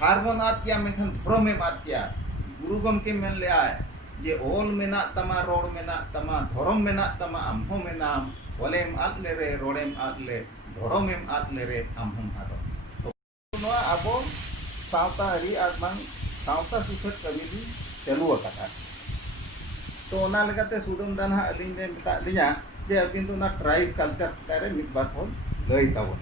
हारबन आद किया मेखन भ्रम आद किया गुरु गमके मेन ले जे ओल मेना तमा रोड मेना तमा धर्म मेना तमा आमहो मेनाम ओलेम आद ले रे रोडेम आद ले धर्मेम आद ले रे आमहम आदो तो अब सावता हरी आर बांग सावता सुसत कमी चालू अकाता तो ओना लगाते सुदम दाना अलिंग ने मिता लिया जे अबिन तो ना ट्राइब कल्चर तारे मित बात हो लई ताबो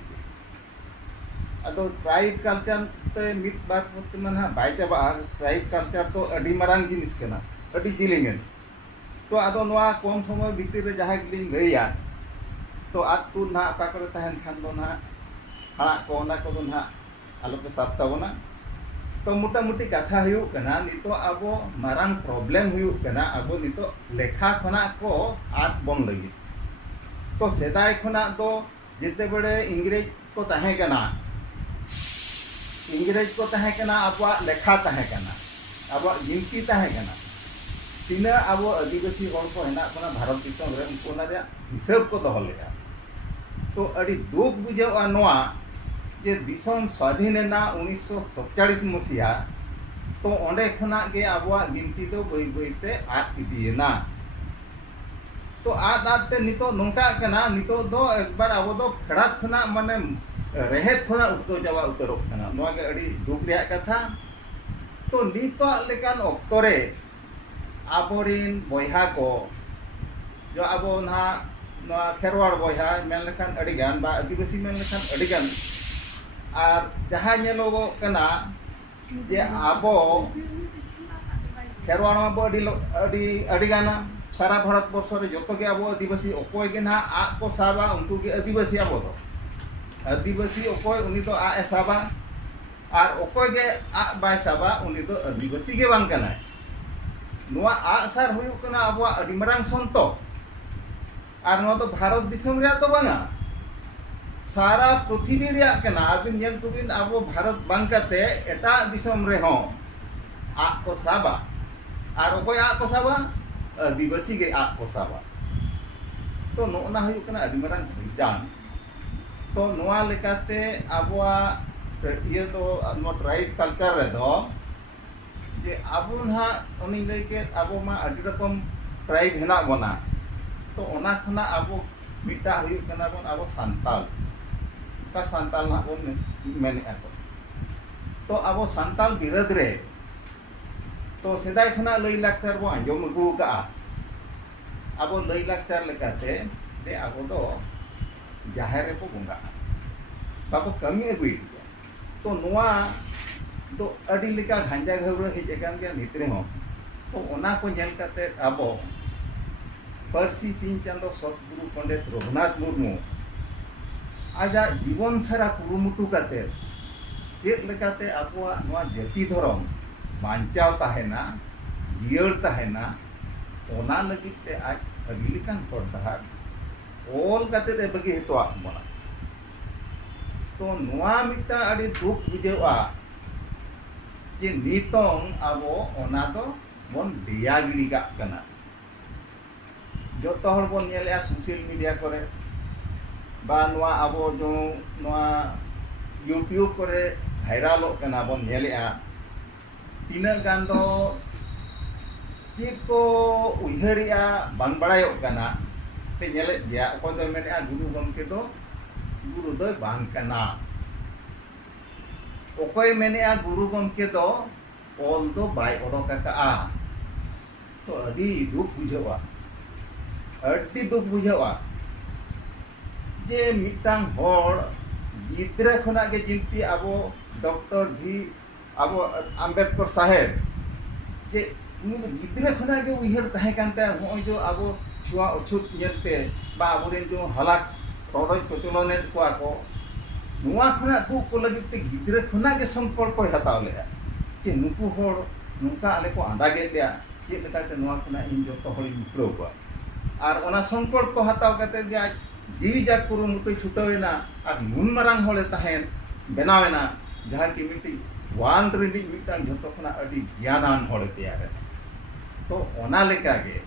अदो ट्राइब कल्चर ते मित बात होते मन हा बाय चाबा ट्राइब कल्चर तो अडी मारांग जिनिस कना अडी जिलिंगन तो अदो नोआ कम समय भीतर रे जहां गिलिंग लईया तो आतु ना का करे तहन खान दो ना हाड़ा को ना को ना आलो के साथ ताबोना तो मोटामुटी कथा हुयु कना नितो आबो मारांग प्रॉब्लम हुयु कना आबो नितो लेखा खना को आत बन लगी तो सेदाय खना दो जिते बड़े इंग्रेज को तहे कना इंग्रेज को तहे कना आबो लेखा तहे कना आबो गिनती तहे कना तीना आबो आदिवासी हर को हेना कना भारत दिसम रे उनको ना हिसाब को दहो लेया तो अड़ी दुख बुझावा नोआ जे दिसम स्वाधीन ना 1947 मसीहा तो ओंडे खना के आबो गिनती दो बई बईते आद इदियना तो आद ते नितो नोंका कना नितो दो एक बार आबो दो फेड़ात खना माने रेहेत खना उतो जावा उतरो कना नोआ के अड़ी दुख रिया कथा तो नितो लेकान ऑक्टोरे आबोरिन बयहा को जो आबो ना नोआ खेरवाड़ बयहा मेन लेखान अड़ी गान बा आदिवासी मेन लेखान अड़ी गान और जहाँ नेलोगो कना जे आबो खेरवाड़ माबो अड़ी गाना सारा भारत वर्ष रे जतो के आबो आदिवासी अकोय के ना आ को साबा उनको के आदिवासी आबो दो आदिवासी अकोय उनी तो आ ए साबा और अकोय के आ बाय साबा उनी तो आदिवासी के बांग कना नोआ आ सार हुयु कना आबो अड़ी मरांग संतो और नोआ तो भारत दिसम रे तो बांगा सारा पृथ्वी रे कना अबिन नेल कुबिन आबो भारत बांग काते एटा दिसम रे हो आ को साबा और अकोय आ को साबा आदिवासी के आ को साबा तो नोना हुयु कना अड़ी मरांग विचान तो नोआ लेकाते आबोआ ये तो नो ट्राइब कल्चर रे दो जे आबो ना उनी लेके आबो मा अड़ी रकम ट्राइब हेना बना तो ओना खना आबो मिटा हुयु कना बन आबो सांताल का सांताल ना बन मेने आको तो आबो सांताल विरोध रे तो सेदाय खना लई लाक्चर बो आंजम अगु का आबो लई लाक्चर लेकाते दे आबो दो जाहेर रे को बंगा बाबो कमी अगुई तो नोआ तो अड़ी लेका घांजा घबरो हे जगन के भितरे हो तो ओना को नेल काते आबो परसी सिंह चंदो सतगुरु पंडित रघुनाथ मुर्मू आजा जीवन सारा कुरुमुटु काते चेत लेकाते आबोआ नोआ जाति धर्म बांचाव ताहेना जियर ताहेना ओना लगित ते आज अड़ी लेकान हर दहार ओल काते दे बगी हेतोआ बना तो नोआ मिटा अड़ी दुख बुझेवा जे नितों आबो ओना दो बन दिया गिड़ी का कना जो हर बन नेले सोशल मीडिया करे बा नोआ आबो जो नोआ यूट्यूब करे भाइरालो कना बन नेले तीना गान दो चेक को उइहरिया बांग बड़ायो कना पे नेले गया अको दो मेने गुरु गमके दो गुरु दो बांग कना ओकोय मेने गुरु गमके दो ओल दो बाय ओडोका का तो अड़ी दुख बुझावा अड़ी दुख बुझावा जे मिटांग होड़ गिद्रा खना के जिंती आबो डॉक्टर भी आबो अंबेडकर साहेब जे उनी गिद्रा खना के उइहर तहे कानते हो जो आबो छुआ अछुत नेलते बा आबोरेन जो हलाक रोडज प्रचलने को नुआ खना दुख को लगित ते गिद्रा खना के संकल्प हताव लेया कि नुकु होड़ नुका आले को आंदा गे लिया चेत लेकाते नुआ खना इन जतो होड़ मुकरो को और ओना संकल्प हताव काते जे जीवी जा कुरुमुटु छुटावेना और नुन मारांग होले तहेन बनावेना जहां कि मिटी वान रिनी मिटांग जतो खना अडी ज्ञानान होड़ तैयार तो ओना लेका गे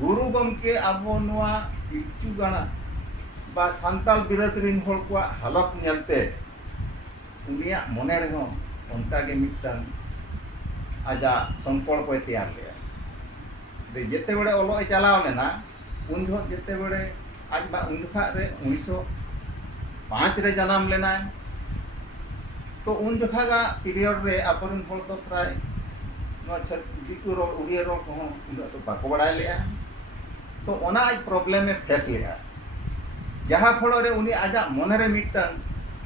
गुरु गमके आबो नुआ पिचु गाना बा सांताल बिराद रिन होड़ को हालत नेलते उनिया मने रे हो उनका के मिटन आजा संकल्प को तैयार लिया दे जेते बड़े ओलो चलाव लेना उन जो जेते बड़े आज बा उन जखा रे 1905 रे जन्म लेना तो उन जखा का पीरियड रे अपन हल तो प्राय दिकु रोल उड़िया रोल को उन तो बाको बड़ा लिया तो ओना आज प्रॉब्लम में फेस लिया जहाँ फल रे उनी आजा मन रे मिटन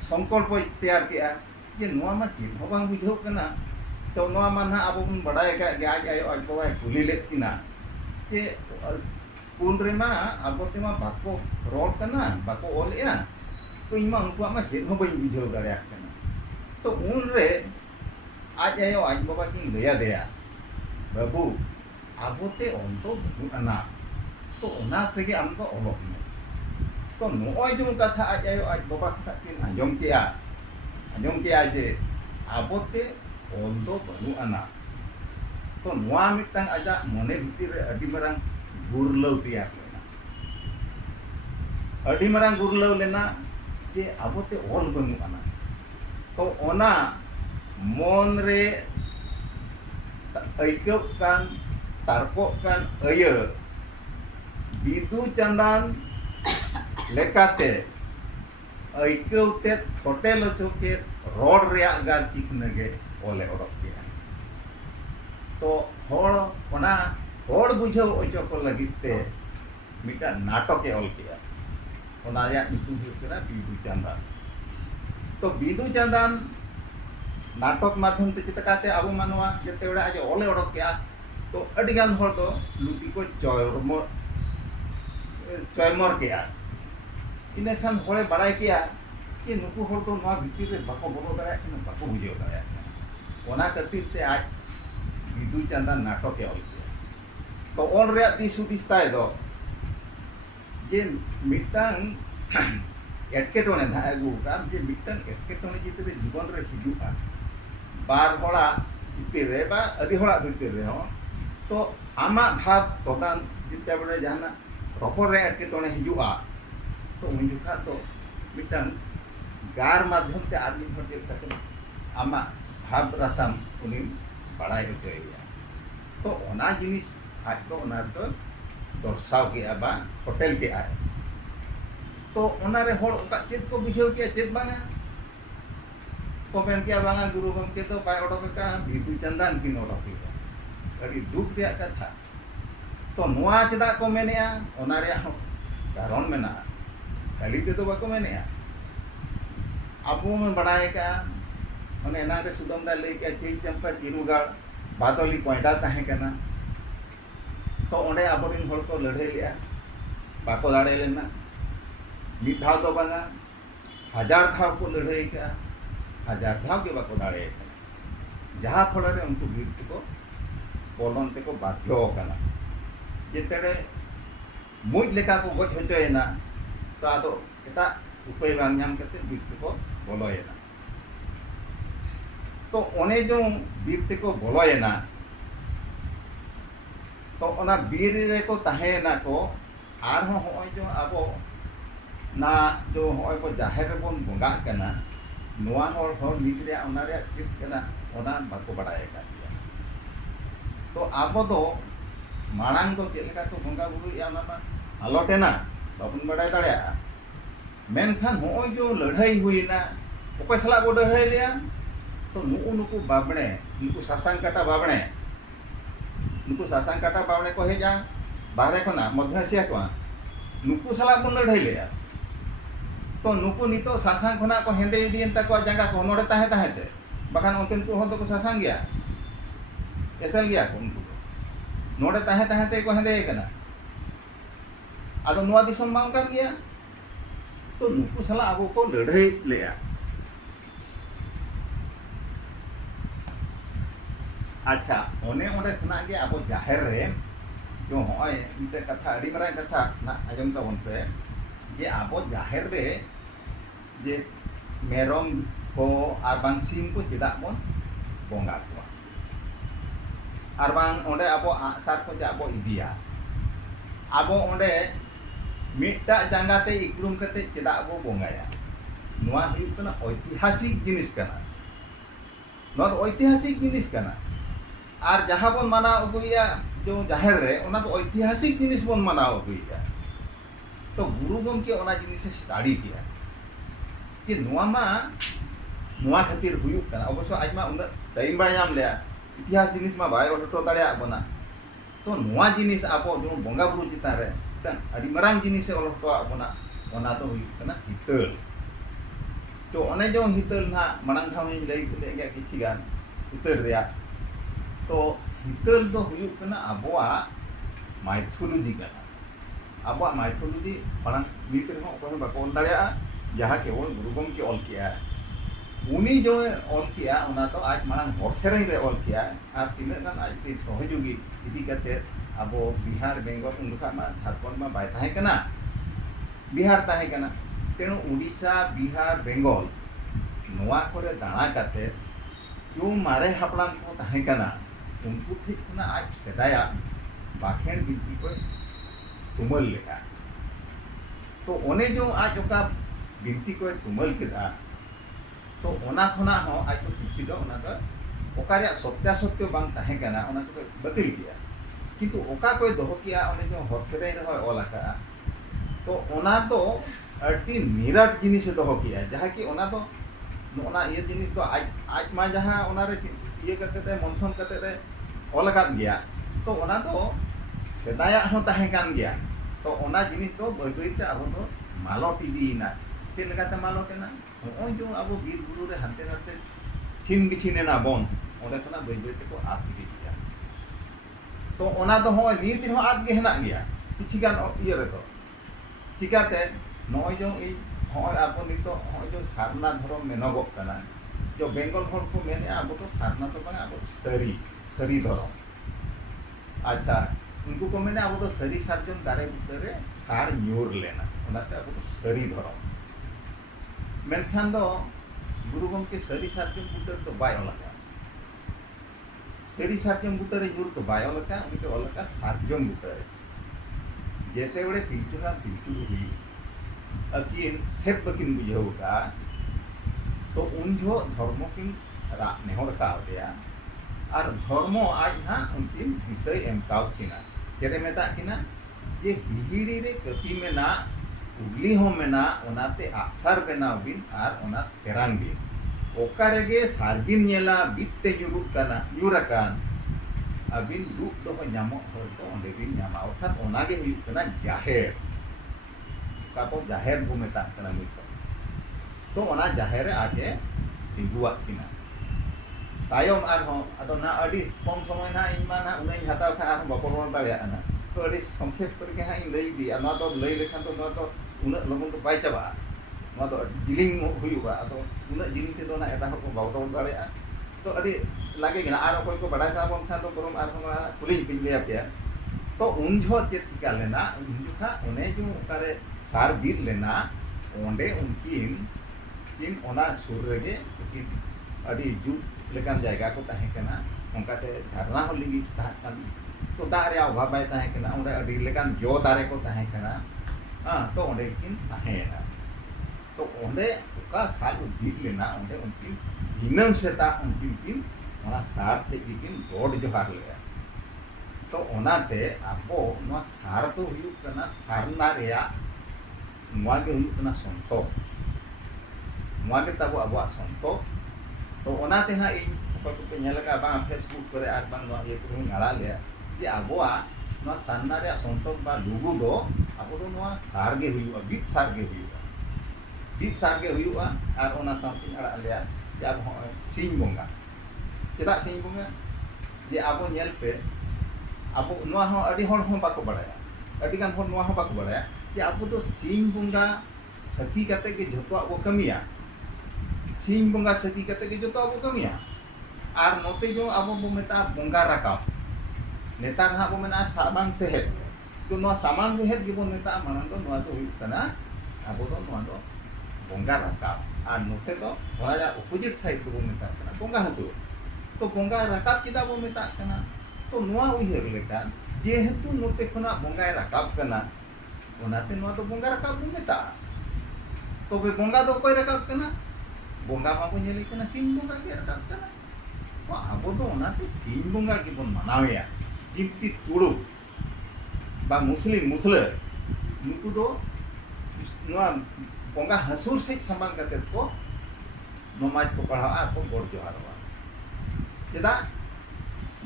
संकल्प तैयार किया जे नोआ मा चेद हो बांग बुझाव कना तो नोआ मा ना अब बन बड़ाय का गे आज आयो आज बाबा कुली लेत किना जे स्कूल रे मा अब तेमा बाको रोल कना बाको ओलया तो इमा उनको मा चेद हो बांग बुझाव दाड़या कना तो उन रे आज आयो आज बाबा की लया देया बाबू आबोते ओंतो बनु अना तो ओना तेगे आम तो ओलोक में तो नोय जो कथा आज आयो आज बाबा किन आंजम किया जे आबोते ओंतो बनु अना तो नोआ मिटang आजा मने भितिर रे अडी मरंग गुरलौ तैयार लेना अडी मरंग गुरलौ लेना जे आबोते ओल बनु अना तो ओना मन रे अइकौ कान तारको कान अय बिदु चंदन लेकाते अइकौ ते होटेल चोके रोड रे गार चिकने गे ओले ओडक किया तो होड़ ओना होड़ बुझाव ओचो को लगिते मिटा नाटक ओल किया ओना या नितु हुकना बिदु चंदन तो बिदु चंदन नाटक माध्यम ते चितकाते अब मानवा जते बड़ा आज ओले ओडक किया तो अडिगान होड़ दो लुटी को चयमर किया इने खान होड़े बड़ाय किया कि नुकु होड़ तो नोआ भितिर रे बाको बोलो दाया कि बाको बुझाव दाया ओना खातिर ते आज बिदु चंदन नाटक ओल किया तो ओन रे दिस हुदिस ताय दो जे मिटang एटकेटोने धा अगु का जे मिटang एटकेटोने जिते जीवन रे हिजुआ बार होड़ा भितर रे बा अदि होड़ा भितर रे हो तो आमा भाव तोदान जिते बड़े जाना रॉपर रे एटकेटोने हिजुआ तो उन जुखा तो मिटang गार माध्यम ते आदमी हर जे तक आमा भाव रसम उनी बड़ाई होचोया तो ओना जिनिस आज तो ओना तो दर्शाव के बा होटल के आए तो ओना रे होड़ ओका चेद को बुझाव के चेद बांगा को मेन किया बांगा गुरु गमके तो बाय ओडक का बिदु चंदन किन ओडक के अड़ी दुख रे कथा तो नोआ चेदा को मेनेया ओना रे कारण मेना खाली ते तो बाको मेनेया आबो में बड़ाय का ओने एना रे सुदम दा लई के चई चंपा तिरुगाड़ बादली कोयडा ताहे कना तो ओंडे आबोरिन होड़ को लड़ाई लिया बाको दाड़े लेना मिट धाव तो बांगा हजार धाव को लड़ाई का हजार धाव के बाको दाड़े जहाँ फल रे उनको वीर को बोलन ते को बाध्य कना जेतेरे मुज लेका को गज होचोयना तो आदो एटा उपाय बांग नाम कते वीर को बोलोयना तो ओने जो वीर को बोलोयना तो ओना बीर रे को ताहेना को आर हो होय जो आबो ना जो होय को जाहेर रे बोन बोंगा कना नोआ होड़ मिट रे ओना रे चित कना ओना बाको बड़ाय का तो आबो दो मांग तो चेलेका तो बोंगा बुरु या ना आलोटेना बाबन बड़ाय दाड़या मेनखान होय जो लड़ाई हुईना ओपय सला बो लड़ाई लिया तो नुकु बाबणे नुकु सासांग काटा बाबणे नुकु सासांग काटा बाबणे को हेजा बाहरे खना मध्य एशिया को नुकु सला बन लड़ाई लिया तो नुकु नितो सासांग खना को हेंदे इदियन ताको जंगा को नोडे ताहे ताहेते बाखान उनतेन को हों तो सासांग गया एसल गया को उनको नोडे ताहे ताहेते को हेंदे कना आदो नोआ दिसम बांग कर गया तो नुकु सला आबो को लड़ाई लिया अच्छा ओने ओने खना के आबो जाहेर रे जो होय मिटे कथा अडी मरा कथा ना आजम ताबन पे जे आबो जाहेर रे जे मेरम को आर बांग सिम को चिदा बन बोंगा को आर बांग ओंडे आबो आसार को जे आबो इदिया आबो ओंडे मिटा जांगाते इक्लुम कते चिदा आबो बोंगाया नोआ हुई कना ऐतिहासिक जिनिस कना ᱱᱚᱣᱟ ᱫᱚ ঐতিহাসিক জিনিস ᱠᱟᱱᱟ ᱟᱨ ᱡᱟᱦᱟᱸ ᱵᱚᱱ ᱢᱟᱱᱟᱣ ᱟᱹᱜᱩᱭᱟ ᱡᱮ ᱡᱟᱦᱮᱨ ᱨᱮ ᱚᱱᱟ ᱫᱚ ঐতিহাসিক জিনিস ᱵᱚᱱ ᱢᱟᱱᱟᱣ ᱟᱹᱜᱩᱭᱟ ᱛᱚ ᱜᱩᱨᱩ ᱜᱚᱢᱠᱮ ᱚᱱᱟ ᱡᱤᱱᱤᱥᱮ ᱥᱴᱟᱰᱤ ᱠᱮᱭᱟ ᱡᱮ ᱱᱚᱣᱟ ᱢᱟ ᱱᱚᱣᱟ ᱠᱷᱟᱹᱛᱤᱨ ᱦᱩᱭᱩᱜ ᱠᱟᱱᱟ ᱚᱵᱚᱥᱥᱚ ᱟᱡ ᱢᱟ ᱩᱱᱟᱹᱜ ᱴᱟᱭᱤᱢ ᱵᱟᱭ ᱧᱟᱢ ᱞᱮᱭᱟ ᱤᱛᱤᱦᱟᱥ ᱡᱤᱱᱤᱥ ᱢᱟ ᱵᱟᱭ ᱚᱞ ᱦᱚᱴᱚ ᱫᱟᱲᱮᱭᱟᱜ ᱵᱚᱱᱟ ᱛᱚ ᱱᱚᱣᱟ ᱡᱤᱱᱤᱥ ᱟᱵᱚ ᱡᱮᱢᱚᱱ ᱵᱚᱸᱜᱟ ᱵᱩᱨᱩ ᱪᱮᱛᱟᱱ ᱨᱮ ᱟᱹᱰᱤ ᱢᱟᱨᱟᱝ ᱡᱤᱱᱤᱥᱮ ᱚᱞ ᱦᱚᱴᱚᱣᱟᱜ ᱵᱚᱱᱟ ᱚᱱᱟ ᱫᱚ ᱦᱩᱭᱩᱜ ᱠᱟᱱᱟ ᱦᱤᱛᱟᱹᱞ ᱛᱚ ᱚᱱᱮ ᱡᱮ ᱦᱤᱛᱟᱹᱞ ᱱᱟᱦᱟᱜ ᱢᱟᱲᱟᱝ ᱫᱷᱟᱣ ᱤᱧ ᱞᱟᱹᱭ ᱞᱮᱫ ᱜᱮᱭᱟ ᱠᱤᱪᱷᱤ ᱜᱟᱱ ᱦᱤᱛᱟᱹᱞ ᱨᱮᱭᱟᱜ ᱛᱚ ᱦᱤᱛᱟᱹᱞ ᱫᱚ ᱦᱩᱭᱩᱜ ᱠᱟᱱᱟ ᱟᱵᱚᱣᱟᱜ মাইথোলজি ᱠᱟᱱᱟ ᱟᱵᱚᱣᱟᱜ ᱢᱟইথোলজি ᱢᱟᱲᱟᱝ ᱱᱤᱛ ᱨᱮᱦᱚᱸ ᱚᱠᱚᱭ ᱦᱚᱸ ᱵᱟᱠᱚ ᱚᱞ ᱫᱟᱲᱮᱭᱟᱜᱼᱟ ᱡᱟᱦᱟᱸ ᱠᱮᱵᱚᱞ ᱜᱩᱨᱩ ᱜᱚᱢᱠᱮ ᱚᱞ ᱠᱮᱜᱼᱟ ᱩᱱᱤ ᱡᱮ ᱚᱞ ᱠᱮᱜᱼᱟ ᱚᱱᱟ ᱫᱚ ᱟᱡ ᱢᱟᱲᱟᱝ ᱦᱚᱲ ᱥᱮᱨᱮᱧ ᱨᱮ ᱚᱞ ᱠᱮᱜᱼᱟ ᱟᱨ ᱛᱤᱱᱟᱹᱜ ᱜᱟᱱ ᱟᱡ ᱥᱚᱦᱚᱡᱳᱜী ᱤᱫᱤ ᱠᱟᱛᱮ ᱟᱵᱚ ᱵᱤᱦᱟᱨ ᱵᱮᱝᱜᱚᱞ ᱩᱱ ᱡᱚᱠᱷᱟ ᱢᱟ ᱡᱷᱟᱲᱠᱷᱚᱸᱰ ᱢᱟ ᱵᱟᱭ ᱛᱟᱦᱮᱸ ᱠᱟᱱᱟ ᱵᱤᱦᱟᱨ ᱛᱟᱦᱮᱸ ᱠᱟᱱᱟ तेणु उड़ीसा बिहार बेंगल नोआ करे दाणा काते जो मारे हापड़ाम को ताहें कना उनको ठीक खना आज सेदाया बाखेड़ बिनती को तुमल लेगा तो ओने जो आज ओका बिनती को तुमल केदा तो ओना खना हो आज तो किछि दो ओना दो ओका रे सत्यासत्य बांग ताहें कना ओना को बतिल किया किंतु ओका कोई दोहो किया ओने जो हरसेरे रे ओलाका तो ओना तो अति निराट जिनिस दोहो किया जहाँ कि ओना तो नोना ये जिनिस तो आज मा जहाँ ओना रे ये करते रे मनसन करते रे ओलकात गया तो ओना तो सेदाया हो ताहें कान गया तो ओना जिनिस तो बय बय ते अब तो मालट इदीना चेद लेकाते मालटेना ओ जो अब बीर गुरु रे हानते नाते छिन बिछिनेना बन ओंडे खना बय बय ते को आद इदी गया तो ओना तो हो नीति हो आद गे हेना गया किछि गान ये रे तो चिकाते नय जो इ हय अब नितो हय जो सारना धर्म मेनगोग कना जो बेंगल हर को मेने अब तो सारना तो बांग अब सरी सरी धर्म अच्छा उनको को मेने अब तो सरी सार्जन दारे बुतरे सार न्यूर लेना ओनाते अब तो सरी धर्म मेनखान दो गुरु गमके सरी सार्जन बुतर तो बाय ओलाका सरी सार्जन बुतरे न्यूर तो बाय ओलाका उनके ओलाका सार्जन बुतरे जेते बड़े पिलचुना पिलचु हुई अकिन सेब बकिन बुझाव का तो उन जो धर्म किन नेहर का दिया और धर्म आज ना उनकिन विषय एम काव किना चेरे मेता किना ये हिहिड़ी रे कपि मेना उगली हो मेना ओनाते आसार बेनाव बिन आर ओना तेरान बिन ओकारेगे सारबिन नेला बित्ते जुरुक काना जुराकान अबिन दुख दो ᱧᱟᱢᱚᱜ ᱦᱚᱲ ᱫᱚ ᱚᱸᱰᱮ ᱵᱤᱱ ᱧᱟᱢᱟ ᱚᱨᱛᱷᱟᱛ ᱚᱱᱟᱜᱮ ᱦᱩᱭᱩᱜ ᱠᱟᱱᱟ ᱡᱟᱦᱮᱨ ᱠᱟᱯᱚ ᱡᱟᱦᱮᱨ ᱵᱚ ᱢᱮᱛᱟᱜ ᱠᱟᱱᱟ ᱱᱤᱛᱚᱜ ᱛᱚ ᱚᱱᱟ ᱡᱟᱦᱮᱨ ᱨᱮ ᱟᱡᱮ ᱛᱤᱸᱜᱩᱣᱟᱜ ᱠᱤᱱᱟ ᱛᱟᱭᱚᱢ ᱟᱨᱦᱚᱸ ᱟᱫᱚ ᱱᱟ ᱟᱹᱰᱤ ᱠᱚᱢ ᱥᱚᱢᱚᱭ ᱱᱟ ᱤᱧ ᱢᱟ ᱱᱟ ᱩᱱᱟᱹᱜ ᱤᱧ ᱦᱟᱛᱟᱣ ᱠᱷᱟᱱ ᱟᱨᱦᱚᱸ ᱵᱟᱠᱚ ᱨᱚᱲ ᱫᱟᱲᱮᱭᱟᱜᱼᱟ ᱱᱟ ᱛᱚ ᱟᱹᱰᱤ ᱥᱚᱝᱠᱷᱮᱯ ᱠᱚᱨᱮ ᱜᱮ ᱦᱟᱸᱜ ᱤᱧ ᱞᱟᱹᱭ ᱤᱫᱤᱭᱟ ᱱᱚᱣᱟ ᱫᱚ ᱞᱟᱹᱭ ᱞᱮᱠᱷᱟᱱ ᱫᱚ ᱱᱚᱣᱟ ᱫᱚ ᱩᱱᱟᱹᱜ ᱞᱚᱜᱚᱱ ᱫᱚ ᱵᱟᱭ ᱪᱟᱵᱟᱜᱼᱟ ᱱᱚᱣᱟ ᱫᱚ ᱟᱹᱰᱤ ᱡᱤᱞᱤᱧ ᱦᱩᱭᱩᱜᱼᱟ ᱟᱫᱚ ᱩᱱᱟᱹᱜ ᱡᱤᱞᱤᱧ ᱛᱮᱫᱚ ᱱᱟ ᱮᱴᱟᱜ ᱦᱚᱲ ᱠᱚ ᱵᱟᱠᱚ ᱨᱚᱲ ᱫᱟᱲᱮᱭᱟᱜᱼᱟ तो अड़ी लगे गना आर कोई को बड़ा सा बन था तो बरम आर हम कुली पिन ले आपया तो उन जो चेत का लेना उन जो था उन्हें जो करे सार बीर लेना ओंडे उनकिन किन ओना सुर रेगे किन अड़ी जु लेकान जायगा को ताहे कना उनका ते झरना हो लिगी ताहन तो दारे अभाव बाय ताहे कना ओंडे अड़ी लेकान जो दारे को ताहे कना तो ओंडे किन ताहे ना तो ओंडे का साल बीर लेना ओंडे उनकिन दिनम सेता उनकिन किन ओना सार से किन गोड जोहार ले तो ओनाते आपो नो सार तो हुयु कना सारना रेया नोआ गे हुयु कना संतो नोआ गे ताबो आबो संतो तो ओनाते हा इन को पे नेल का बा फेसबुक करे आर बांग नो ये को गाला ले जे आबो नो सारना रे संतो बा लुगु दो आबो दो नोआ सार गे हुयु बीत सार गे हुयु आर ओना सामती आड़ा ले जब सिंह बोंगा चेदा सिंह बोंगा जे आबो नेल पे आबो नोआ हो अडी हर हो बाको बड़ाया अडी गान हर नोआ हो बाको बड़ाया जे आबो तो सिंह बोंगा सखी कते के जतो आबो कमिया सिंह बोंगा सखी कते के जतो आबो कमिया आर नोते जो आबो बो मेता बोंगा राकाब नेता ना बो मेना सामांग सेहत तो नोआ सामांग सेहत गे बो मेता मानन तो नोआ तो हुई कना आबो तो नोआ तो बोंगा राकाब और नोते तो थोड़ा अपोजिट साइड को मेता कना बोंगा हसु तो बोंगा राकाब किदा बो मेता कना तो नोआ उइहर लेका जेहेतु नोते खना बोंगा राकाब कना ओनाते नोआ तो बोंगा राकाब बो मेता तो बे बोंगा दो कोई राकाब कना बोंगा मा बो नेले कना सिंह बोंगा के राकाब कना तो आबो तो ओनाते सिंह बंगा गेबन मानावेया किंतु तुड़ु बा मुस्लिम मुसले नुकु दो नोआ बंगा हसुर से सामान कते को नमाज को पढ़ा को गोड़ जोहारवा चेदा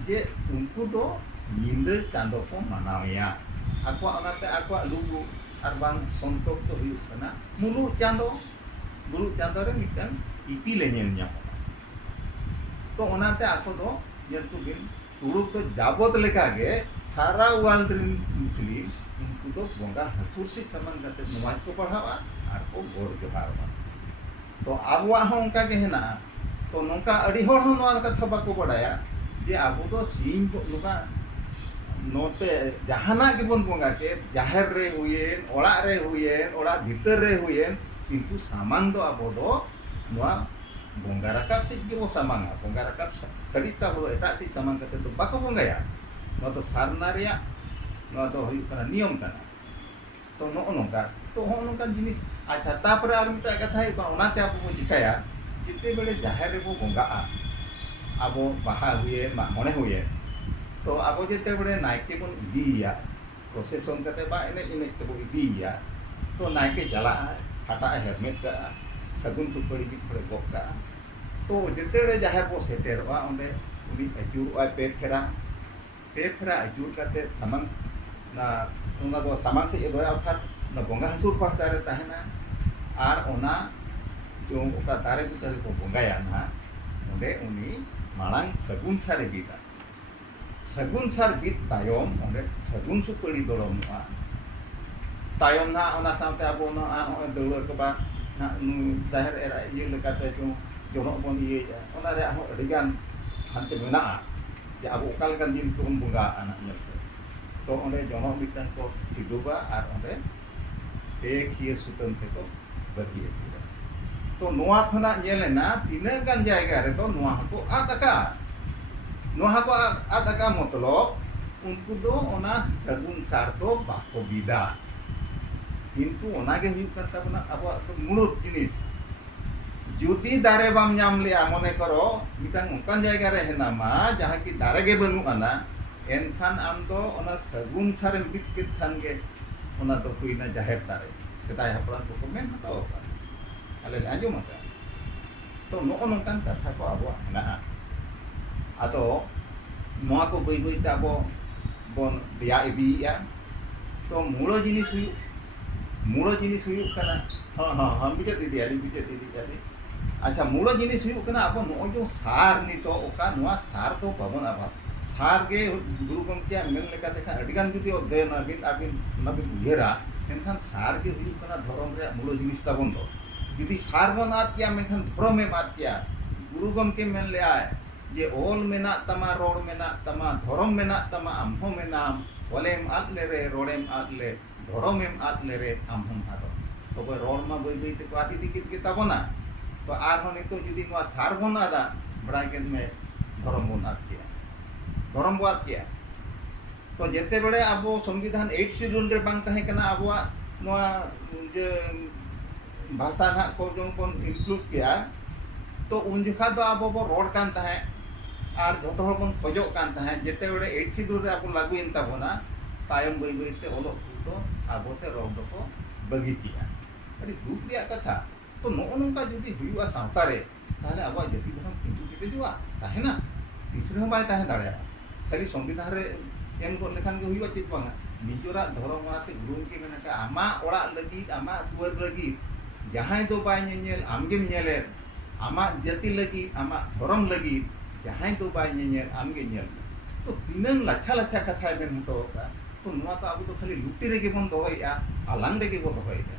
जे उनको दो नींद चांदो को मानावेया आको ओनाते आको लुगु और बांग संतोक तो हुई कना मुलु चांदो रे मिटन इपिल नेल ᱧᱟᱢᱚᱜᱼᱟ तो ओनाते आको दो यंतु बिन तुड़ु तो जाबोत लेका गे सारा वर्ल्ड रिन मुस्लिम उनको तो बंगा हसुर से सामान कते नमाज को पढ़ावा और को गोड़ जोहारवा तो आबुआ हो उनका के हेना तो नोंका अड़ी होड़ हो नोआ कथा बाको बडाया जे आबो तो सिंह को नुका नोते जहाना के बन बंगा के जाहेर रे हुयेन ओड़ा रे हुयेन ओड़ा भीतर रे हुयेन किंतु सामान दो आबो दो नोआ बंगा रकाब से के वो सामांगा बंगा रकाब खरीदता हो एटा से सामान कते तो बाको बंगाया नोआ तो सारना रिया नोआ तो हुई कना नियम कना तो नो नोंका तो हो नोंका जिनिस अच्छा तापर आर मिटा कथा है ओनाते आबो बो चिकाया जिते बेले जाहेर रे बो बंगा आबो बाहा हुए मामणे हुए तो आबो जेते बेले नायके बन इदिया प्रोसेसन कते बा एने इने ते बो इदिया तो नायके चला हाटा हेलमेट का सगुन सुपड़ी भी पड़े गोका तो जेते बेले जाहेर बो सेटेरवा ओंडे उनी अजूर आ पे फेरा अजूर कते सामान ना ओना दो सामान से ए दोया अर्थात ना बंगा हसुर पाहटा रे ताहेना आर ओना जो ओका दारे बुटा को बंगाया ना ओंडे उनी मालांग सगुन सारे बीता सगुन सार बीत तायम ओंडे सगुन सुपड़ी दोड़ोमआ तायम ना ओना सामते आबो ना आ दौड़ के बा ना दाहेर एरा ये लेकाते जो जोनो बन ये ओना रे हो अडिगान हानते मेना जे आबो ओका लेकान दिन को बंगा आना नेल तो ओंडे जोनो मिटन को सिदुबा आर ओंडे एक ये सुतन ते को बतिए तो नोआ खना नेलेना तिना गान जायगा रे तो नोआ को आदका मतलब उनको दो ओना सगुन सार तो बाको बिदा किंतु ओना गे हुई करता बना अब तो मुलुत जिनिस जुदी दारे बाम नाम लिया मने करो मिटांग उनकान जायगा रे हेना मा जहां की दारे गे बनु आना एनखान आम तो ओना सगुन सारे बित के थान गे ओना तो हुईना जाहेर दारे सेदाय हपड़ान को मेन हताओ आले आजो मता तो नो नोंकान कथा को आबो हेना आदो नोआ को बई बई ता आबो बन दिया इदिया तो मूलो जिनिस हुई कना हां बिचे दिया अच्छा मूलो जिनिस हुई कना आबो नो जो सार नि तो ओका नोआ सार तो बाबन आबा सार गे गुरु गमकिया मेन लेका देखा अडिगान जुदी अध्ययन आबिन उयेरा एनखान सार गे हुई कना धर्म रे मूलो जिनिस ताबन तो जुदी सार बन आद किया मेनखान धर्म में आद किया गुरु गमके मेन ले आए जे ओल मेना तमा रोड मेना तमा धर्म मेना तमा आमहो मेनाम ओलेम आद ले रे रोडेम आद ले धर्मेम आद ले रे आमहम हारो तो बय रोड मा बई बई ते को आदि दिकित के ताबना तो आर हो नितो जुदी नोआ सार बन आदा बड़ा के में धर्म बन आद किया धर्म बात किया तो जेते बेले आबो संविधान 8 शेड्यूल रे बांग ताहे कना आबोआ नोआ जे भाषा ना को जो कोन इंक्लूड किया तो उन जखा दो आबो बो रोड कान ताहे आर जतो हर बन खोजो कान ताहे जेते बेले 8 शेड्यूल रे आबो लागू इन ताबोना तायम बई बई ते ओलो तो आबो ते रोड को बगी किया अरे दुख दिया कथा तो नो नोंका जुदी हुआ सावता रे ताहले आबो जति धर्म किंतु किते जुआ ताहे ना तीसरे बाय ताहे दाड़या खाली संविधान रे एम को लेखान के हुआ चित बांगा निजोरा धर्म माते गुरु के मेना का आमा ओड़ा लगी आमा दुआर लगी जहां दो बाय नेल आमगे नेले आमा जति लगी आमा धर्म लगी जहां दो बाय नेल आमगे नेल तो तीनन लच्छा कथा में तो तो नुआ तो अब तो खाली लुटी रे के बन दोहया आलांग रे के बन दोहया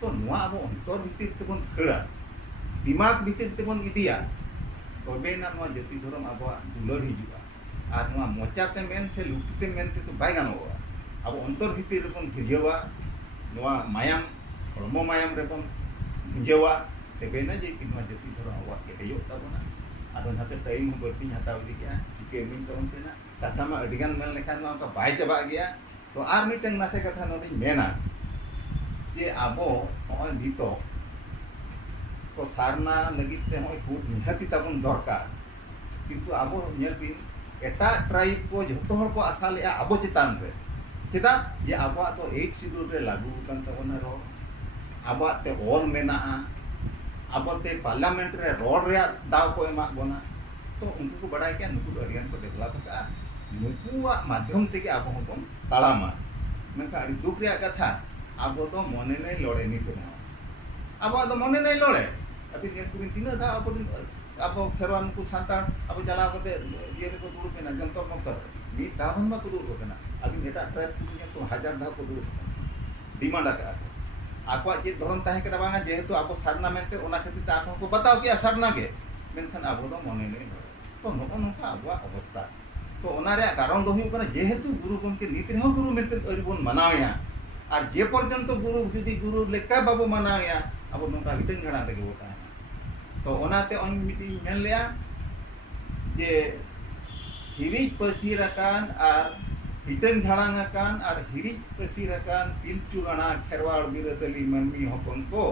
तो नुआ अब अंतर भीतर ते बन खड़ा दिमाग भीतर ते बन इदिया तबे ना नुआ जति धर्म अब दुलर हिजुआ आर नुआ मोचाते मेन से लुटीते मेन ते तो बाय गानोआ अब अंतर भीतर बन भिजवा नुआ मायाम हरमो मायाम रे बन भिजवा तबे ना जे कि नुआ जति धर्म अब के यो ताबना आदो नाते टाइम बर्ती हताव दी गया के मिन तोन तेना कथा मा अडिगान मेन लेखान नुआ का बाय चबा गया तो आर मिटंग नासे कथा नोदी मेना जे आबो होय भितो तो सारना लगित ते होय खूब निहाती ताबन दरकार किंतु अब nyel bin एटा ट्राइब को जोतो हर को आशा ले अब चितान रे चेदा ये अब तो 8 शेड्यूल रे लागू kan tabona ro अब ते ऑल मेना अब ते पार्लियामेंट रे रोड रे दाव को एमा बोना तो उनको को बड़ाई के नुकु अडियान को डेवलप का नुकुआ माध्यम ते के अब हम तालामा मेनका अडी दुख रे कथा अब तो मने नै लड़े नि तो अब तो मने नै लड़े अभी ने कुन तीना दा अब खेरवान को सांतार अब जला कते ये को दुरुप ना जंतर मंतर नि दावन मा को दुरुप ना अभी नेटा ट्राइब को तो हजार धा को दुरुप डिमांड का आको जे धरम ताहे के बांगा जेहेतु अब सरना मेनते ओना खातिर ता को बताओ कि सरना के मेनखान अब तो मने नै तो नको नका अब अवस्था तो ओना रे कारण दो हुई कना जेहेतु गुरु गमके नीत रे गुरु मेनते अरि बोन मनावया और जे पर्यंत गुरु जुदी गुरु लेका बाबू मनावया अब नका हितन घड़ा ते बोता तो ओनाते अन मिटी मेन लिया जे हिरिज पसीराकान और हितन झाड़ांगाकान और हिरिज पसीराकान पिलचु राणा खेरवाड़ बिरतली मनमी हपन को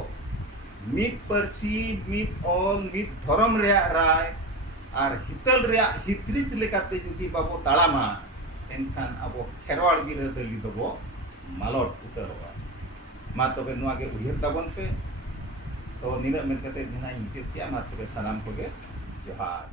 मित परसी मित ऑल मित धर्म रे राय और हितल रे हित्रित लेकाते जुदी बाबो तालामा एनखान अब खेरवाड़ बिरतली दबो मालट उतरवा मा तबे नुआ के उहिर ताबन पे तो निरा मेन कते जना इंके क्या मा तबे सलाम को के जोहार।